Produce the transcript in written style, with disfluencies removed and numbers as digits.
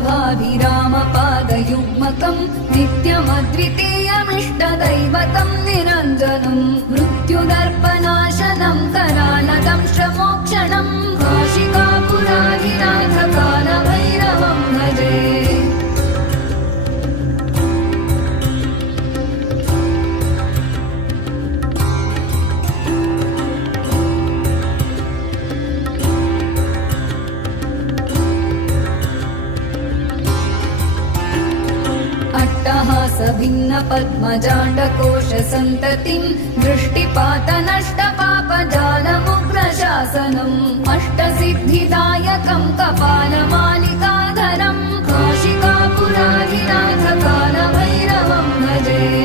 वल्लभाभिरामपादयुग्मकम् नित्यमद्वितीयमिष्टदैवतं निरञ्जनं मृत्युदर्पनाशनं करालदंशमोक्षणं काशिकापुराधिनाथकालभैरवं भजे। भिन्न पद्मजाण्डकोशसन्ततिं दृष्टिपातनष्टपापजालमुग्रशासनम् अष्टसिद्धिदायकं कपालमालिकाधरं काशिकापुराधिनाथकालभैरवं